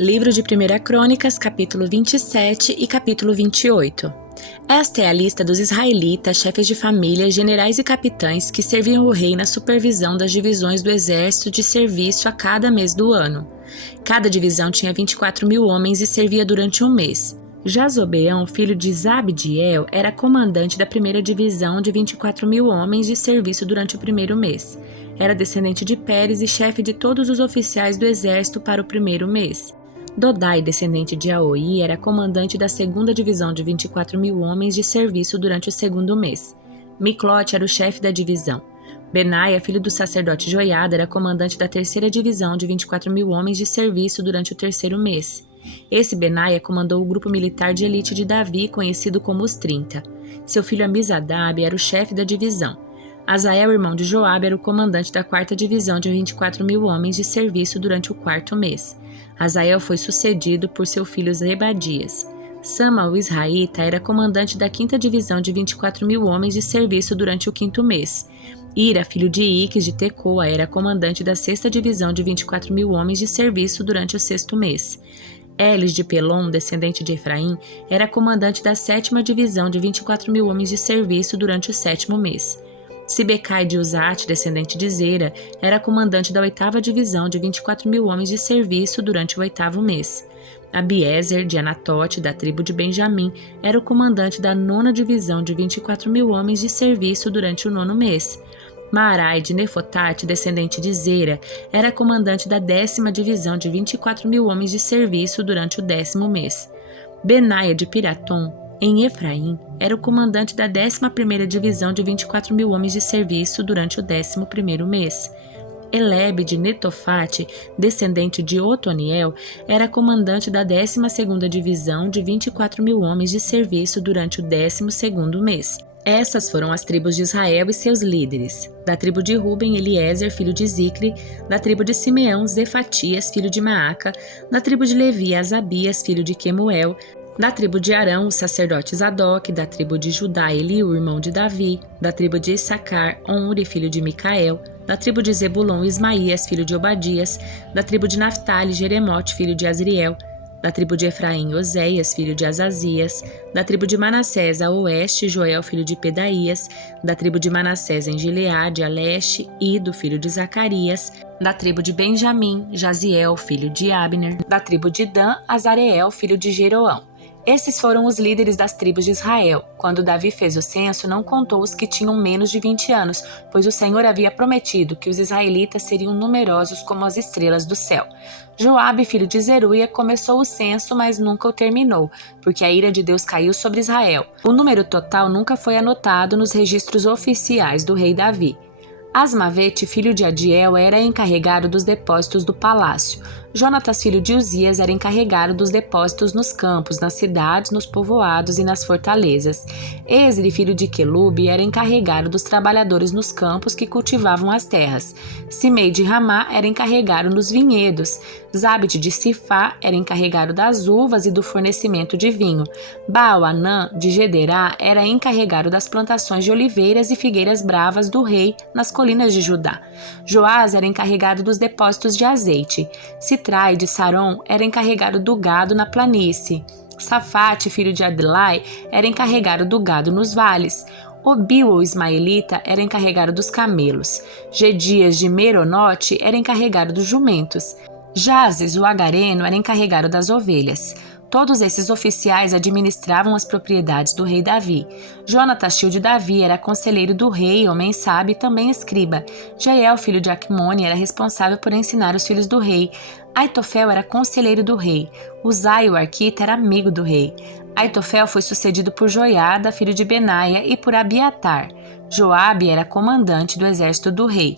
Livro de 1 Crônicas, capítulo 27 e capítulo 28. Esta é a lista dos israelitas, chefes de família, generais e capitães que serviam o rei na supervisão das divisões do exército de serviço a cada mês do ano. Cada divisão tinha 24.000 homens e servia durante um mês. Jazobeão, filho de Zabdiel, era comandante da primeira divisão de 24.000 homens de serviço durante o primeiro mês. Era descendente de Pérez e chefe de todos os oficiais do exército para o primeiro mês. Dodai, descendente de Aoi, era comandante da segunda divisão de 24.000 homens de serviço durante o segundo mês. Miclote era o chefe da divisão. Benaia, filho do sacerdote Joiada, era comandante da terceira divisão de 24.000 homens de serviço durante o terceiro mês. Esse Benaia comandou o grupo militar de elite de Davi, conhecido como os 30. Seu filho Amizadab era o chefe da divisão. Azael, irmão de Joabe, era o comandante da quarta divisão de 24.000 homens de serviço durante o quarto mês. Azael foi sucedido por seu filho Zebadias. Sama, o israelita, era comandante da quinta divisão de 24.000 homens de serviço durante o quinto mês. Ira, filho de Iques de Tecoa, era comandante da sexta divisão de 24.000 homens de serviço durante o sexto mês. Elis de Pelom, descendente de Efraim, era comandante da sétima divisão de 24.000 homens de serviço durante o sétimo mês. Sibecai de Uzate, descendente de Zera, era comandante da oitava divisão de 24.000 homens de serviço durante o oitavo mês. Abiezer de Anatote, da tribo de Benjamim, era o comandante da nona divisão de 24.000 homens de serviço durante o nono mês. Maarai de Nefotate, descendente de Zera, era comandante da 10ª divisão de 24.000 homens de serviço durante o 10º mês. Benaia de Piratom, em Efraim, era o comandante da 11ª divisão de 24.000 homens de serviço durante o 11º mês. Elebe de Netofate, descendente de Otoniel, era comandante da 12ª divisão de 24.000 homens de serviço durante o 12º mês. Essas foram as tribos de Israel e seus líderes. Da tribo de Ruben, Eliezer, filho de Zicre. Da tribo de Simeão, Zefatias, filho de Maaca. Da tribo de Levi, Asabias, filho de Quemuel. Da tribo de Arão, o sacerdote Zadok. Da tribo de Judá, Eliú, irmão de Davi. Da tribo de Issacar, Onri, filho de Micael. Da tribo de Zebulon, Ismaías, filho de Obadias. Da tribo de Naftali, Jeremote, filho de Azriel. Da tribo de Efraim, Oséias, filho de Azazias. Da tribo de Manassés, a oeste, Joel, filho de Pedaías. Da tribo de Manassés, em Gileade, a leste, Ido, filho de Zacarias. Da tribo de Benjamim, Jaziel, filho de Abner. Da tribo de Dan, Azareel, filho de Jeroão. Esses foram os líderes das tribos de Israel. Quando Davi fez o censo, não contou os que tinham menos de 20 anos, pois o Senhor havia prometido que os israelitas seriam numerosos como as estrelas do céu. Joabe, filho de Zeruia, começou o censo, mas nunca o terminou, porque a ira de Deus caiu sobre Israel. O número total nunca foi anotado nos registros oficiais do rei Davi. Asmavete, filho de Adiel, era encarregado dos depósitos do palácio. Jonatas, filho de Uzias, era encarregado dos depósitos nos campos, nas cidades, nos povoados e nas fortalezas. Esri, filho de Quelube, era encarregado dos trabalhadores nos campos que cultivavam as terras. Simei de Ramá era encarregado dos vinhedos. Zabde de Sifá era encarregado das uvas e do fornecimento de vinho. Baal-Anã de Gederá era encarregado das plantações de oliveiras e figueiras bravas do rei nas colinas de Judá. Joás era encarregado dos depósitos de azeite. Sitrai de Saron era encarregado do gado na planície. Safate, filho de Adlai, era encarregado do gado nos vales. Obil, o ismaelita, era encarregado dos camelos. Gedias de Meronote era encarregado dos jumentos. Jazes, o agareno, era encarregado das ovelhas. Todos esses oficiais administravam as propriedades do rei Davi. Jonatas, tio de Davi, era conselheiro do rei, homem sábio e também escriba. Jeiel, filho de Acmone, era responsável por ensinar os filhos do rei. Aitofel era conselheiro do rei. Uzai, o arquita, era amigo do rei. Aitofel foi sucedido por Joiada, filho de Benaia, e por Abiatar. Joabe era comandante do exército do rei.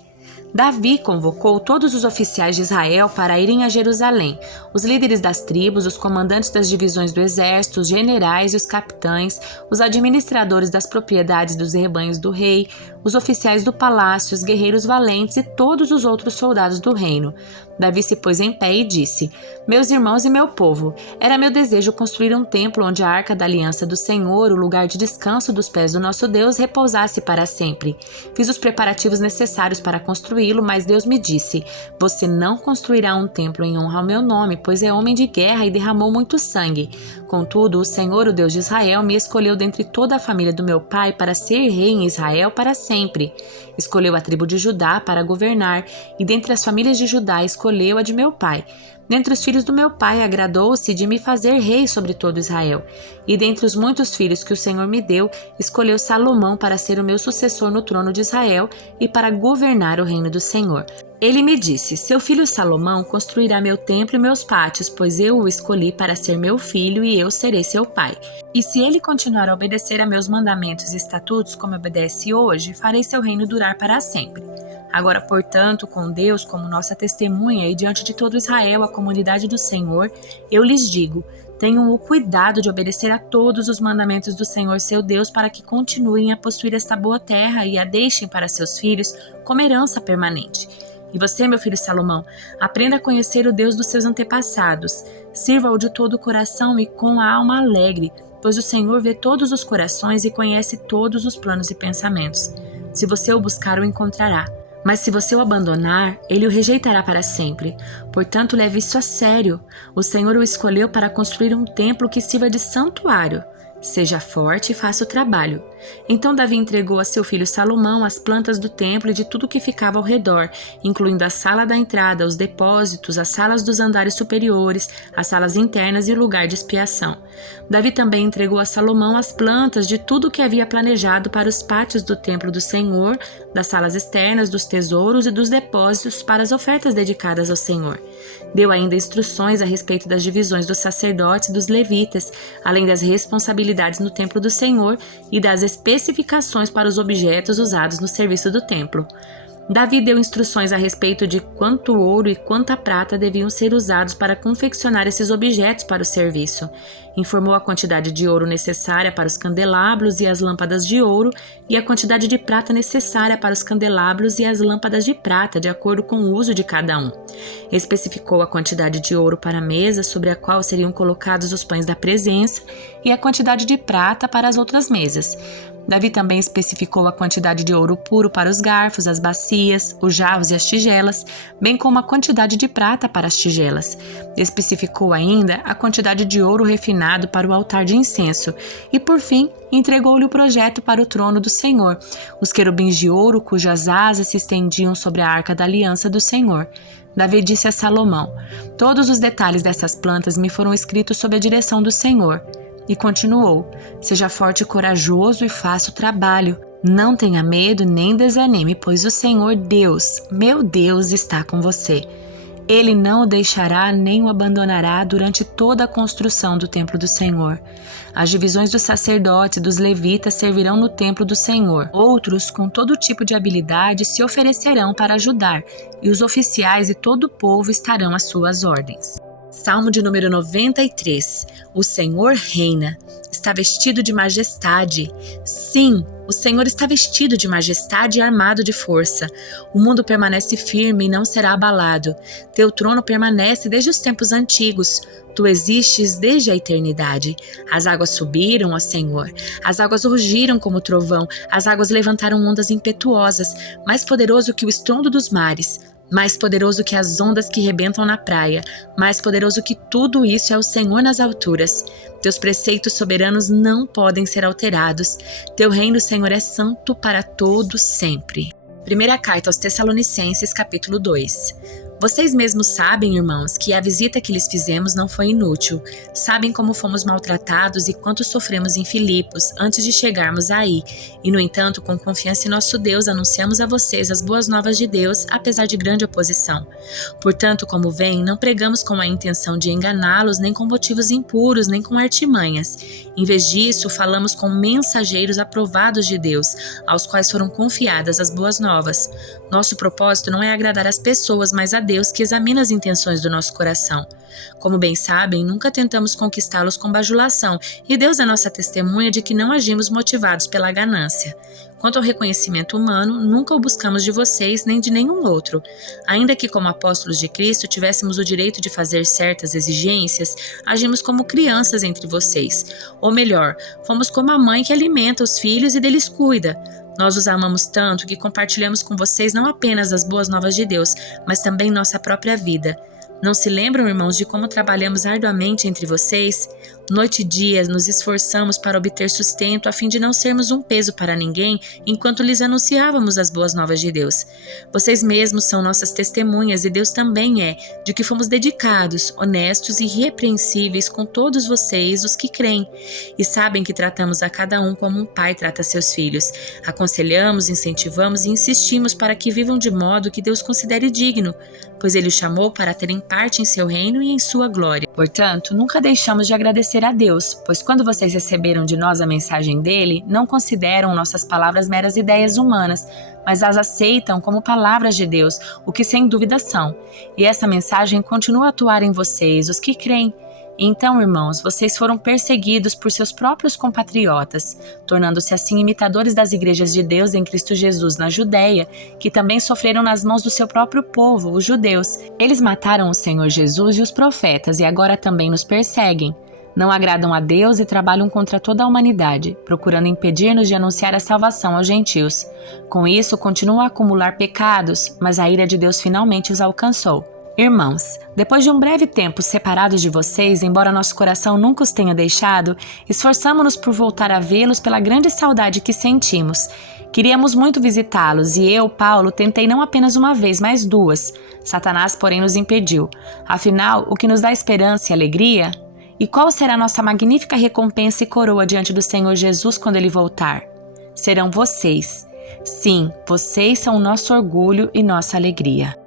Davi convocou todos os oficiais de Israel para irem a Jerusalém, os líderes das tribos, os comandantes das divisões do exército, os generais e os capitães, os administradores das propriedades dos rebanhos do rei, os oficiais do palácio, os guerreiros valentes e todos os outros soldados do reino. Davi se pôs em pé e disse: Meus irmãos e meu povo, era meu desejo construir um templo onde a arca da aliança do Senhor, o lugar de descanso dos pés do nosso Deus, repousasse para sempre. Fiz os preparativos necessários para construí-lo construí-lo, mas Deus me disse: você não construirá um templo em honra ao meu nome, pois é homem de guerra e derramou muito sangue. Contudo, o Senhor, o Deus de Israel, me escolheu dentre toda a família do meu pai para ser rei em Israel para sempre. Escolheu a tribo de Judá para governar, e dentre as famílias de Judá escolheu a de meu pai. Dentre os filhos do meu pai agradou-se de me fazer rei sobre todo Israel. E dentre os muitos filhos que o Senhor me deu, escolheu Salomão para ser o meu sucessor no trono de Israel e para governar o reino do Senhor. Ele me disse: seu filho Salomão construirá meu templo e meus pátios, pois eu o escolhi para ser meu filho e eu serei seu pai. E se ele continuar a obedecer a meus mandamentos e estatutos como obedece hoje, farei seu reino durar para sempre. Agora, portanto, com Deus como nossa testemunha e diante de todo Israel, a comunidade do Senhor, eu lhes digo: tenham o cuidado de obedecer a todos os mandamentos do Senhor seu Deus para que continuem a possuir esta boa terra e a deixem para seus filhos como herança permanente. E você, meu filho Salomão, aprenda a conhecer o Deus dos seus antepassados. Sirva-o de todo o coração e com a alma alegre, pois o Senhor vê todos os corações e conhece todos os planos e pensamentos. Se você o buscar, o encontrará. Mas se você o abandonar, ele o rejeitará para sempre. Portanto, leve isso a sério. O Senhor o escolheu para construir um templo que sirva de santuário. Seja forte e faça o trabalho. Então Davi entregou a seu filho Salomão as plantas do templo e de tudo que ficava ao redor, incluindo a sala da entrada, os depósitos, as salas dos andares superiores, as salas internas e o lugar de expiação. Davi também entregou a Salomão as plantas de tudo o que havia planejado para os pátios do templo do Senhor, das salas externas, dos tesouros e dos depósitos para as ofertas dedicadas ao Senhor. Deu ainda instruções a respeito das divisões dos sacerdotes e dos levitas, além das responsabilidades no templo do Senhor e das especificações para os objetos usados no serviço do templo. Davi deu instruções a respeito de quanto ouro e quanta prata deviam ser usados para confeccionar esses objetos para o serviço. Informou a quantidade de ouro necessária para os candelabros e as lâmpadas de ouro e a quantidade de prata necessária para os candelabros e as lâmpadas de prata, de acordo com o uso de cada um. Especificou a quantidade de ouro para a mesa sobre a qual seriam colocados os pães da presença e a quantidade de prata para as outras mesas. Davi também especificou a quantidade de ouro puro para os garfos, as bacias, os jarros e as tigelas, bem como a quantidade de prata para as tigelas. Especificou ainda a quantidade de ouro refinado para o altar de incenso e, por fim, entregou-lhe o projeto para o trono do Senhor, os querubins de ouro cujas asas se estendiam sobre a arca da aliança do Senhor. Davi disse a Salomão: todos os detalhes dessas plantas me foram escritos sob a direção do Senhor. E continuou: seja forte e corajoso e faça o trabalho. Não tenha medo nem desanime, pois o Senhor Deus, meu Deus, está com você. Ele não o deixará nem o abandonará durante toda a construção do templo do Senhor. As divisões dos sacerdotes e dos levitas servirão no templo do Senhor. Outros, com todo tipo de habilidade, se oferecerão para ajudar, e os oficiais e todo o povo estarão às suas ordens. Salmo de número 93. O Senhor reina. Está vestido de majestade. Sim, o Senhor está vestido de majestade e armado de força. O mundo permanece firme e não será abalado. Teu trono permanece desde os tempos antigos. Tu existes desde a eternidade. As águas subiram, ó Senhor. As águas rugiram como trovão. As águas levantaram ondas impetuosas, mais poderoso que o estrondo dos mares. Mais poderoso que as ondas que rebentam na praia, mais poderoso que tudo isso é o Senhor nas alturas. Teus preceitos soberanos não podem ser alterados. Teu reino, Senhor, é santo para todo sempre. Primeira carta aos Tessalonicenses, capítulo 2. Vocês mesmos sabem, irmãos, que a visita que lhes fizemos não foi inútil. Sabem como fomos maltratados e quanto sofremos em Filipos antes de chegarmos aí. E, no entanto, com confiança em nosso Deus, anunciamos a vocês as boas novas de Deus, apesar de grande oposição. Portanto, como veem, não pregamos com a intenção de enganá-los, nem com motivos impuros, nem com artimanhas. Em vez disso, falamos com mensageiros aprovados de Deus, aos quais foram confiadas as boas novas. Nosso propósito não é agradar as pessoas, mas a Deus que examina as intenções do nosso coração. Como bem sabem, nunca tentamos conquistá-los com bajulação, e Deus é nossa testemunha de que não agimos motivados pela ganância. Quanto ao reconhecimento humano, nunca o buscamos de vocês nem de nenhum outro. Ainda que como apóstolos de Cristo tivéssemos o direito de fazer certas exigências, agimos como crianças entre vocês. Ou melhor, fomos como a mãe que alimenta os filhos e deles cuida. Nós os amamos tanto que compartilhamos com vocês não apenas as boas novas de Deus, mas também nossa própria vida. Não se lembram, irmãos, de como trabalhamos arduamente entre vocês? Noite e dia nos esforçamos para obter sustento a fim de não sermos um peso para ninguém enquanto lhes anunciávamos as boas novas de Deus. Vocês mesmos são nossas testemunhas e Deus também é, de que fomos dedicados, honestos e irrepreensíveis com todos vocês, os que creem, e sabem que tratamos a cada um como um pai trata seus filhos. Aconselhamos, incentivamos e insistimos para que vivam de modo que Deus considere digno, pois Ele os chamou para terem parte em seu reino e em sua glória. Portanto, nunca deixamos de agradecer a Deus, pois quando vocês receberam de nós a mensagem dele, não consideram nossas palavras meras ideias humanas, mas as aceitam como palavras de Deus, o que sem dúvida são. E essa mensagem continua a atuar em vocês, os que creem. Então, irmãos, vocês foram perseguidos por seus próprios compatriotas, tornando-se assim imitadores das igrejas de Deus em Cristo Jesus na Judéia, que também sofreram nas mãos do seu próprio povo, os judeus. Eles mataram o Senhor Jesus e os profetas e agora também nos perseguem. Não agradam a Deus e trabalham contra toda a humanidade, procurando impedir-nos de anunciar a salvação aos gentios. Com isso, continuam a acumular pecados, mas a ira de Deus finalmente os alcançou. Irmãos, depois de um breve tempo separados de vocês, embora nosso coração nunca os tenha deixado, esforçamo-nos por voltar a vê-los pela grande saudade que sentimos. Queríamos muito visitá-los e eu, Paulo, tentei não apenas uma vez, mas duas. Satanás, porém, nos impediu. Afinal, o que nos dá esperança e alegria? E qual será nossa magnífica recompensa e coroa diante do Senhor Jesus quando Ele voltar? Serão vocês. Sim, vocês são o nosso orgulho e nossa alegria.